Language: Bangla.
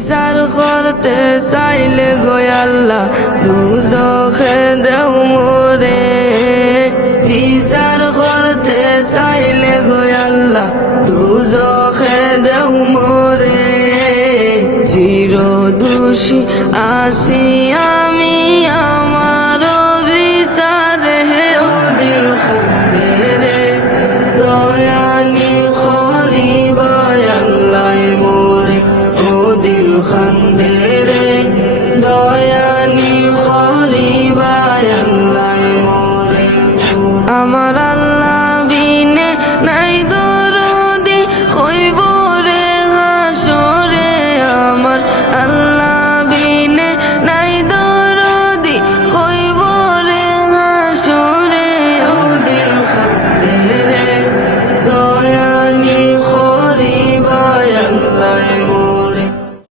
বিচার করতে চাইলে গো আল্লাহ দুজখে দেও মোরে বিচার করতে চাইলে গো আল্লাহ দুজখে দেও মোরে চির দোষী আসি আমি আমার বিচার হে ও দিল খানে রে দয়ালি খরিবা আল্লাহ মোরে ও দিল খান